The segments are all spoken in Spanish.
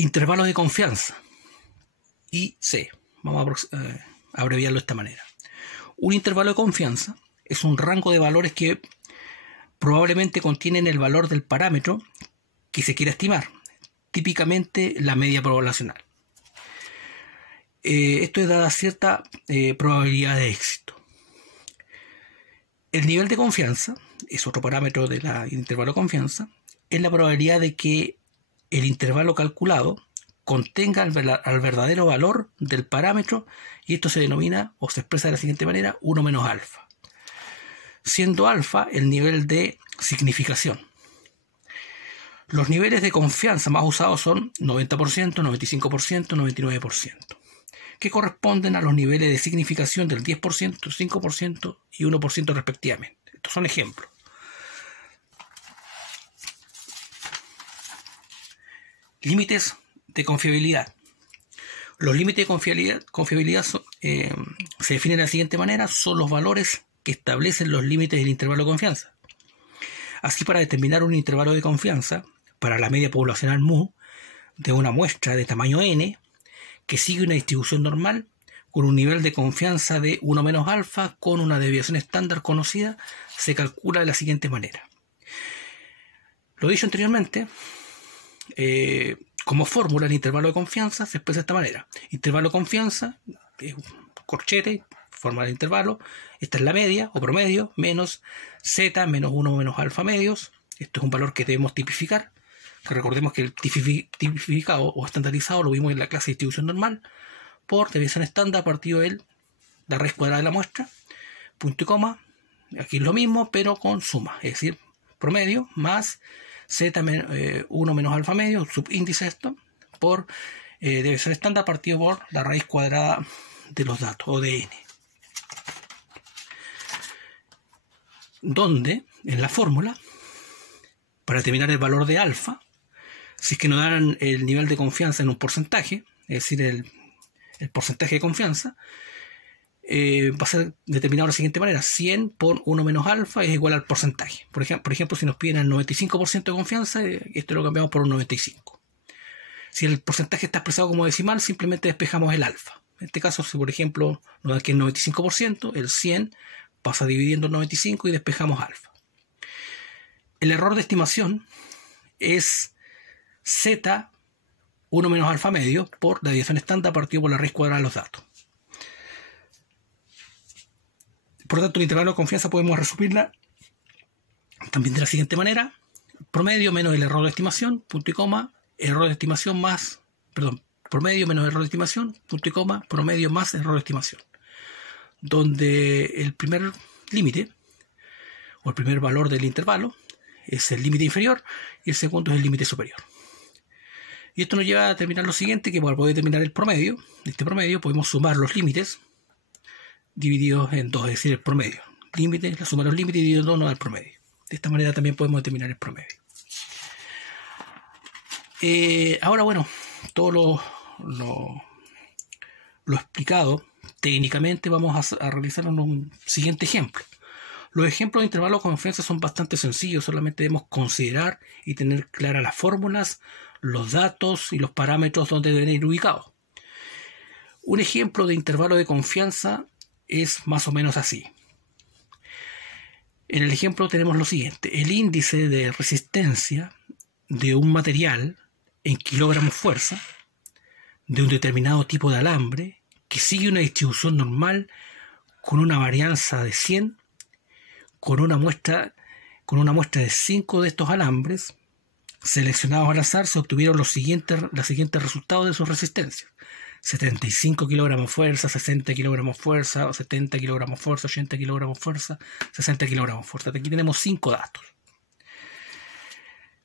Intervalos de confianza, IC. Vamos a abreviarlo de esta manera. Un intervalo de confianza es un rango de valores que probablemente contienen el valor del parámetro que se quiera estimar, típicamente la media poblacional. Esto es dada cierta probabilidad de éxito. El nivel de confianza es otro parámetro del intervalo de confianza, es la probabilidad de que el intervalo calculado contenga al verdadero valor del parámetro, y esto se denomina o se expresa de la siguiente manera: 1 menos alfa, siendo alfa el nivel de significación. Los niveles de confianza más usados son 90%, 95%, 99%, que corresponden a los niveles de significación del 10%, 5% y 1% respectivamente. Estos son ejemplos. Límites de confiabilidad. Los límites de confiabilidad se definen de la siguiente manera: son los valores que establecen los límites del intervalo de confianza. Así, para determinar un intervalo de confianza para la media poblacional mu de una muestra de tamaño n que sigue una distribución normal con un nivel de confianza de 1 menos alfa con una desviación estándar conocida, se calcula de la siguiente manera. Lo dicho anteriormente, como fórmula, el intervalo de confianza se expresa de esta manera. Intervalo de confianza es un corchete, forma del intervalo. Esta es la media o promedio, menos z menos 1 menos alfa medios. Esto es un valor que debemos tipificar. Que recordemos que el tipificado o estandarizado lo vimos en la clase de distribución normal por desviación estándar partido de la raíz cuadrada de la muestra, punto y coma. Aquí es lo mismo, pero con suma, es decir, promedio más z 1 menos alfa medio, subíndice esto, por desviación estándar partido por la raíz cuadrada de los datos, o de n. Donde, en la fórmula, para determinar el valor de alfa, si es que nos dan el nivel de confianza en un porcentaje, es decir, el porcentaje de confianza, va a ser determinado de la siguiente manera: 100 por 1 menos alfa es igual al porcentaje. Por ejemplo, si nos piden el 95% de confianza, esto lo cambiamos por un 95%. Si el porcentaje está expresado como decimal, simplemente despejamos el alfa. En este caso, si por ejemplo nos da aquí el 95%, el 100 pasa dividiendo el 95 y despejamos alfa. El error de estimación es z 1 menos alfa medio por la desviación estándar partido por la raíz cuadrada de los datos. Por lo tanto, el intervalo de confianza podemos resumirla también de la siguiente manera: promedio menos el error de estimación, punto y coma, error de estimación más, promedio menos error de estimación, punto y coma, promedio más error de estimación. Donde el primer límite, o el primer valor del intervalo, es el límite inferior y el segundo es el límite superior. Y esto nos lleva a determinar lo siguiente: que para poder determinar el promedio, este promedio, podemos sumar los límites divididos en 2, es decir, el promedio. Límite, la suma de los límites dividido en 2 nos da el promedio. De esta manera también podemos determinar el promedio. Ahora, bueno, todo lo explicado técnicamente, vamos a realizar un siguiente ejemplo. Los ejemplos de intervalos de confianza son bastante sencillos, solamente debemos considerar y tener claras las fórmulas, los datos y los parámetros donde deben ir ubicados. Un ejemplo de intervalo de confianza es más o menos así. En el ejemplo tenemos lo siguiente: el índice de resistencia de un material en kilogramos fuerza de un determinado tipo de alambre que sigue una distribución normal con una varianza de 100, con una muestra de 5 de estos alambres seleccionados al azar, se obtuvieron los siguientes resultados de sus resistencias: 75 kilogramos fuerza, 60 kilogramos fuerza, 70 kilogramos fuerza, 80 kilogramos fuerza, 60 kilogramos fuerza. Aquí tenemos 5 datos.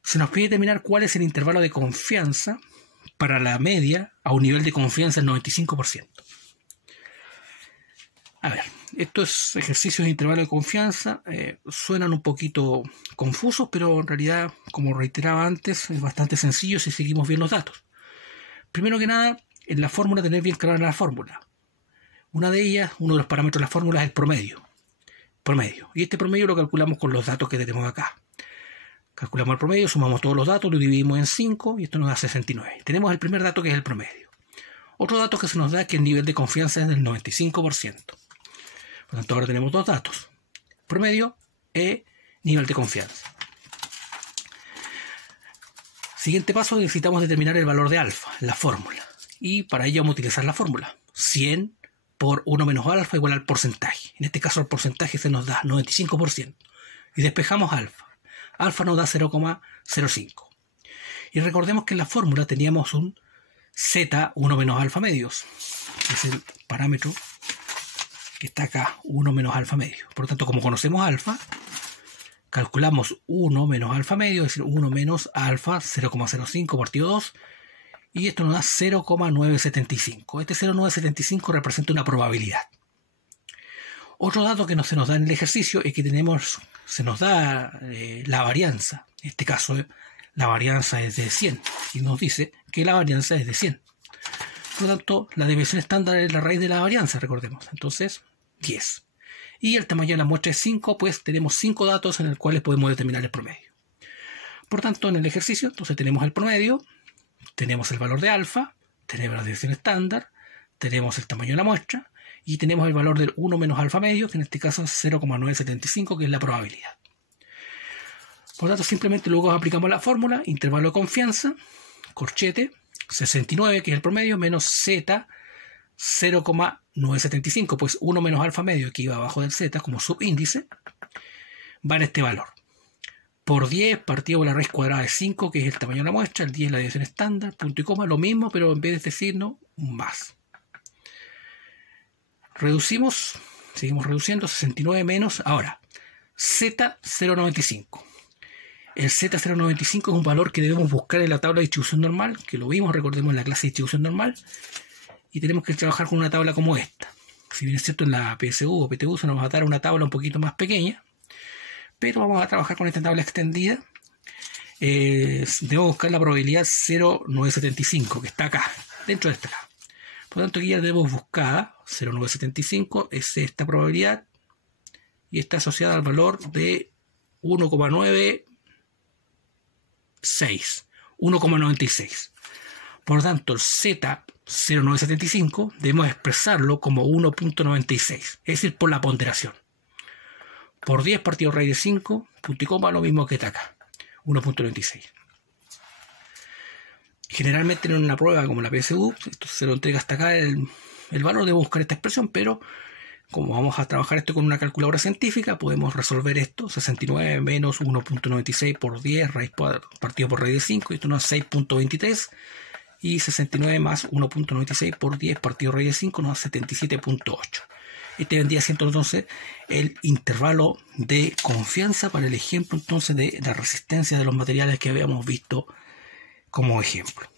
Se nos pide determinar cuál es el intervalo de confianza para la media a un nivel de confianza del 95%. A ver, estos ejercicios de intervalo de confianza suenan un poquito confusos, pero en realidad, como reiteraba antes, es bastante sencillo si seguimos bien los datos. Primero que nada, en la fórmula tener bien clara la fórmula. Uno de los parámetros de la fórmula es el promedio. Y este promedio lo calculamos con los datos que tenemos acá. Calculamos el promedio, sumamos todos los datos, lo dividimos en 5 y esto nos da 69. Tenemos el primer dato que es el promedio. Otro dato que se nos da es que el nivel de confianza es del 95%. Por lo tanto, ahora tenemos dos datos. Promedio e nivel de confianza. Siguiente paso, necesitamos determinar el valor de alfa, la fórmula. Y para ello vamos a utilizar la fórmula. 100 por 1 menos alfa igual al porcentaje. En este caso el porcentaje se nos da 95%. Y despejamos alfa. Alfa nos da 0,05. Y recordemos que en la fórmula teníamos un Z 1 menos alfa medios. Es el parámetro que está acá, 1 menos alfa medio. Por lo tanto, como conocemos alfa, calculamos 1 menos alfa medio, es decir, 1 menos alfa 0,05 partido 2. Y esto nos da 0,975. Este 0,975 representa una probabilidad. Otro dato que no se nos da en el ejercicio es que se nos da la varianza. En este caso, la varianza es de 100. Y nos dice que la varianza es de 100. Por lo tanto, la desviación estándar es la raíz de la varianza, recordemos. Entonces, 10. Y el tamaño de la muestra es 5, pues tenemos 5 datos en los cuales podemos determinar el promedio. Por tanto, en el ejercicio, entonces tenemos el promedio, tenemos el valor de alfa, tenemos la desviación estándar, tenemos el tamaño de la muestra, y tenemos el valor del 1 menos alfa medio, que en este caso es 0,975, que es la probabilidad. Por lo tanto, simplemente luego aplicamos la fórmula, intervalo de confianza, corchete, 69, que es el promedio, menos Z, 0,975, pues 1 menos alfa medio, que iba abajo del Z como subíndice, va en este valor. Por 10 partido por la raíz cuadrada de 5, que es el tamaño de la muestra, el 10 es la desviación estándar, punto y coma, lo mismo, pero en vez de este signo, un más. Reducimos, seguimos reduciendo, 69 menos, ahora, Z095. El Z095 es un valor que debemos buscar en la tabla de distribución normal, que lo vimos, recordemos, en la clase de distribución normal, y tenemos que trabajar con una tabla como esta. Si bien es cierto, en la PSU o PTU se nos va a dar una tabla un poquito más pequeña, pero vamos a trabajar con esta tabla extendida. Debemos buscar la probabilidad 0,975, que está acá, dentro de esta acá. Por lo tanto, aquí ya tenemos buscada 0,975, es esta probabilidad, y está asociada al valor de 1,96. Por lo tanto, el Z0975 debemos expresarlo como 1,96, es decir, por la ponderación. Por 10 partido raíz de 5, punto y coma, lo mismo que está acá, 1,96. Generalmente en una prueba como la PSU, esto se lo entrega hasta acá el valor de buscar esta expresión, pero como vamos a trabajar esto con una calculadora científica, podemos resolver esto, 69 menos 1,96 por 10 raíz partido por raíz de 5, y esto nos da 6,23, y 69 más 1,96 por 10 partido raíz de 5 nos da 77,8. Este vendría siendo entonces el intervalo de confianza para el ejemplo entonces de la resistencia de los materiales que habíamos visto como ejemplo.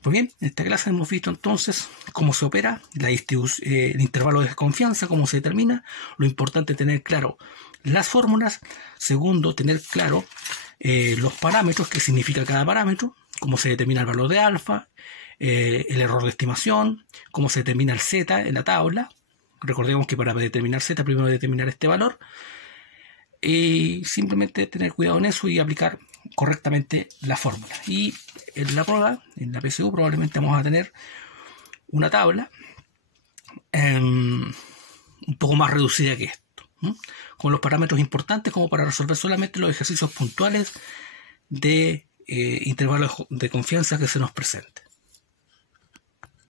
Pues bien, en esta clase hemos visto entonces cómo se opera el intervalo de confianza, cómo se determina. Lo importante es tener claro las fórmulas. Segundo, tener claro los parámetros, qué significa cada parámetro, cómo se determina el valor de alfa, el error de estimación, cómo se determina el Z en la tabla. Recordemos que para determinar Z primero determinar este valor. Y simplemente tener cuidado en eso y aplicar correctamente la fórmula. Y en la prueba, en la PSU, probablemente vamos a tener una tabla un poco más reducida que esto, con los parámetros importantes como para resolver solamente los ejercicios puntuales de intervalos de confianza que se nos presenten.